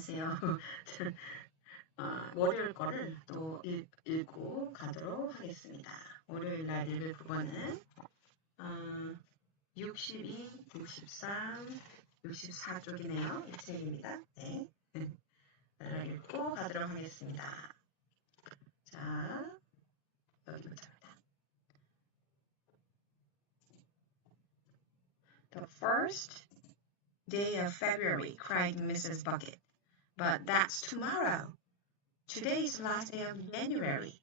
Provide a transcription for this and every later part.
안녕하세요. 어, 월요일 거를 또 읽, 읽고 가도록 하겠습니다. 월요일 날 읽을 부분은 어, 62, 63, 64쪽이네요. 이 책입니다. 네. 를 읽고 가도록 하겠습니다. 자, 여기부터입니다. The first day of February, cried Mrs. Bucket. But that's tomorrow. Today is last day of January.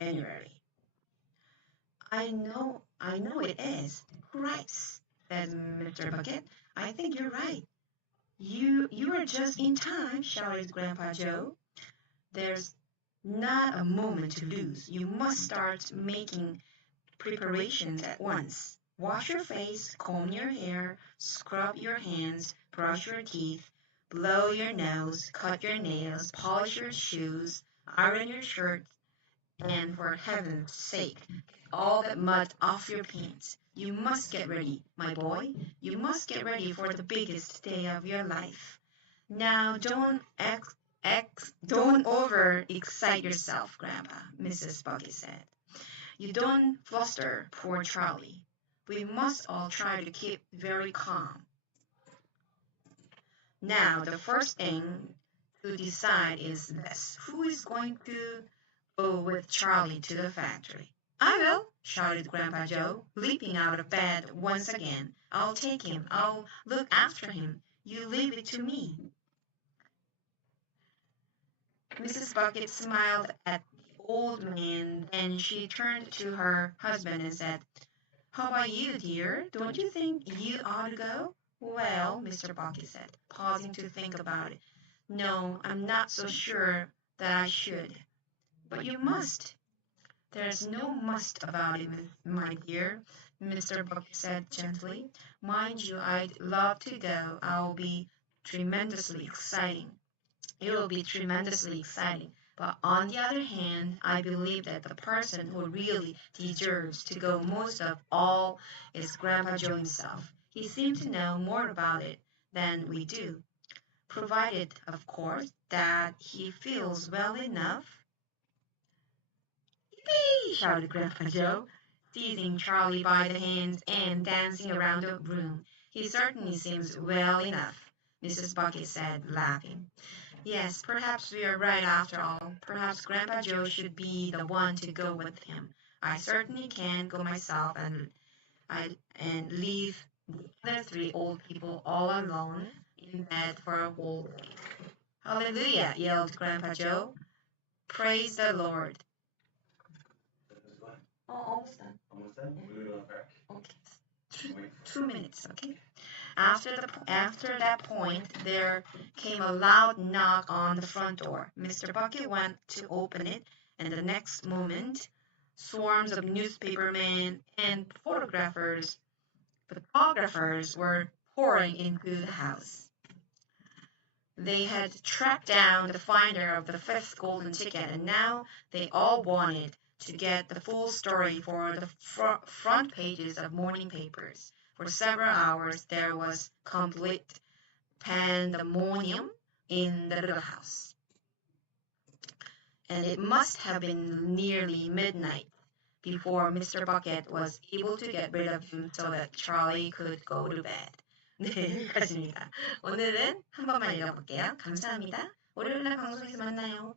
January. I know, I know it is. Christ, said Mr. Bucket. I think you're right. You, you are just in time, shouted Grandpa Joe. There's not a moment to lose. You must start making preparations at once. Wash your face, comb your hair, scrub your hands, brush your teeth, blow your nose, cut your nails, polish your shoes, iron your shirt, and for heaven's sake, get all that mud off your pants. You must get ready, my boy. You must get ready for the biggest day of your life. Now don't ex, ex don't over excite yourself, Grandpa, Mrs. Buggy said. You don't fluster poor Charlie. We must all try to keep very calm. Now, the first thing to decide is this. Who is going to go with Charlie to the factory? I will, shouted Grandpa Joe, leaping out of bed once again. I'll take him. I'll look after him. You leave it to me. Mrs. Bucket smiled at the old man, then she turned to her husband and said, How about you, dear? Don't you think you ought to go? Well, Mr. Bucket said, pausing to think about it. No, I'm not so sure that I should. But you must. There's no must about it, my dear, Mr. Bucket said gently. Mind you, I'd love to go. I'll be tremendously exciting. It'll be tremendously exciting. But on the other hand, I believe that the person who really deserves to go most of all is Grandpa Joe himself. He seems to know more about it than we do, provided, of course, that he feels well enough Yippee! shouted Grandpa Joe, seizing Charlie by the hands and dancing around the room. He certainly seems well enough, Mrs. Bucket said, laughing. Yes, perhaps we are right after all. Perhaps Grandpa Joe should be the one to go with him. I certainly can't go myself and I and leave the other three old people all alone in bed for a whole day. Hallelujah! yelled Grandpa Joe. Praise the Lord. Oh, almost done. Almost done? We're going back. Okay. Two, two minutes, okay? After the after that point, there came a loud knock on the front door. Mr. Bucket went to open it, and the next moment, swarms of newspapermen and photographers, photographers were pouring into the house. They had tracked down the finder of the fifth golden ticket, and now they all wanted to get the full story for the fr- front pages of morning papers. For several hours, there was complete pandemonium in the little house. And it must have been nearly midnight before Mr. Bucket was able to get rid of him so that Charlie could go to bed. 네, 여기까지입니다. 오늘은 한 번만 읽어볼게요. 감사합니다. 월요일날 방송에서 만나요.